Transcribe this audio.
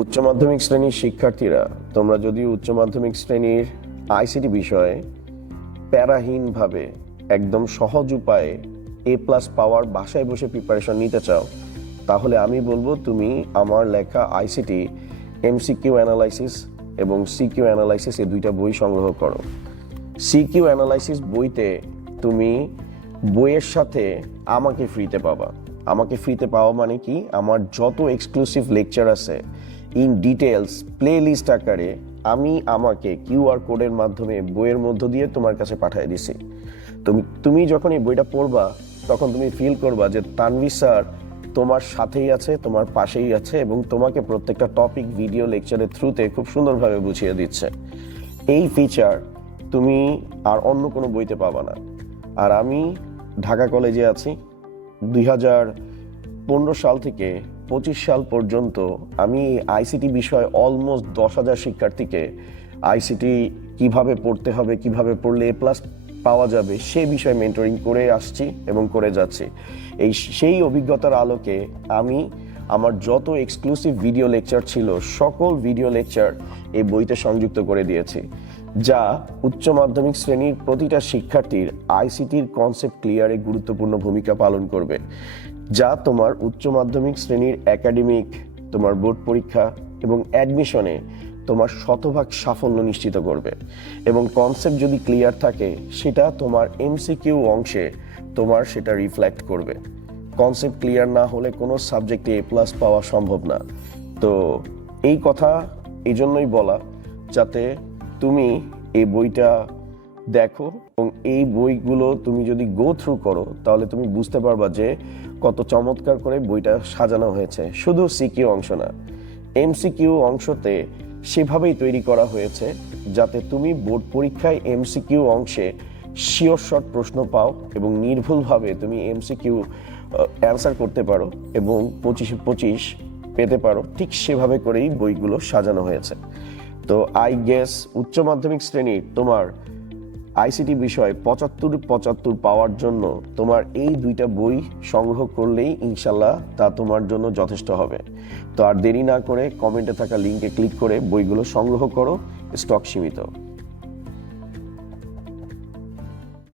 উচ্চ মাধ্যমিক শ্রেণীর শিক্ষার্থীরা, তোমরা যদি উচ্চ মাধ্যমিক শ্রেণীর আইসিটি বিষয়ে প্যারাহীনভাবে একদম সহজ উপায়ে A+ পাওয়ার বাসায় বসে প্রিপারেশন নিতে চাও, তাহলে আমি বলবো তুমি আমার লেখা আইসিটি MCQ অ্যানালাইসিস এবং CQ অ্যানালাইসিস এই দুইটা বই সংগ্রহ করো। CQ অ্যানালাইসিস বইতে তুমি বইয়ের সাথে আমাকে ফ্রিতে পাবা। আমাকে ফ্রিতে পাওয়া মানে কি, আমার যত এক্সক্লুসিভ লেকচার আছে ইন ডিটেলস প্লে লিস্ট আকারে আমি আমাকে QR কোডের মাধ্যমে বইয়ের মধ্য দিয়ে তোমার কাছে পাঠিয়ে দিছি। তুমি যখন এই বইটা পড়বা তখন তুমি ফিল করবা যে তানভীর স্যার তোমার সাথেই আছে, তোমার পাশেই আছে এবং তোমাকে প্রত্যেকটা টপিক ভিডিও লেকচারের থ্রুতে খুব সুন্দরভাবে বুঝিয়ে দিচ্ছে। এই ফিচার তুমি আর অন্য কোনো বইতে পাবা না। আর আমি ঢাকা কলেজে আছি 2015 সাল থেকে 25 সাল পর্যন্ত আমি আইসিটি বিষয়ে অলমোস্ট 10,000 শিক্ষার্থীকে আইসিটি কিভাবে পড়তে হবে, কিভাবে পড়লে A+ পাওয়া যাবে সে বিষয়ে মেন্টরিং করে আসছি এবং করে যাচ্ছি। সেই অভিজ্ঞতার আলোকে আমি আমার যত এক্সক্লুসিভ ভিডিও লেকচার ছিল সকল ভিডিও লেকচার এই বইতে সংযুক্ত করে দিয়েছি, যা উচ্চ মাধ্যমিক শ্রেণীর প্রতিটা শিক্ষার্থীর আইসিটির কনসেপ্ট ক্লিয়ারে গুরুত্বপূর্ণ ভূমিকা পালন করবে, যা তোমার উচ্চ মাধ্যমিক শ্রেণীর একাডেমিক, তোমার বোর্ড পরীক্ষা এবং অ্যাডমিশনে তোমার শতভাগ সাফল্য নিশ্চিত করবে। এবং কনসেপ্ট যদি ক্লিয়ার থাকে সেটা তোমার MCQ অংশে তোমার সেটা রিফ্লেক্ট করবে। কনসেপ্ট ক্লিয়ার না হলে কোনো সাবজেক্টে A+ পাওয়া সম্ভব না। তো এই কথা এই জন্যই বলা, যাতে তুমি এই বইটা দেখো এবং এই বইগুলো তুমি যদি গো থ্রু করো তাহলে তুমি বুঝতে পারবা যে কত চমৎকার করে বইটা সাজানো হয়েছে। শুধু CQ অংশ না, MCQ অংশতে সেভাবেই তৈরি করা হয়েছে যাতে তুমি বোর্ড পরীক্ষায় MCQ অংশে শিওর শর্ট প্রশ্ন পাও এবং নির্ভুলভাবে তুমি MCQ অ্যান্সার করতে পারো এবং 25-25 পেতে পারো। ঠিক সেভাবে করেই বইগুলো সাজানো হয়েছে। তো আই গেস উচ্চ মাধ্যমিক শ্রেণীর তোমার আইসিটি বিষয়ে 75 পাওয়ার জন্য তোমার এই দুইটা বই সংগ্রহ করলেই ইনশাল্লাহ তা তোমার জন্য যথেষ্ট হবে। তো আর দেরি না করে কমেন্টে থাকা লিঙ্কে ক্লিক করে বইগুলো সংগ্রহ করো, স্টক সীমিত।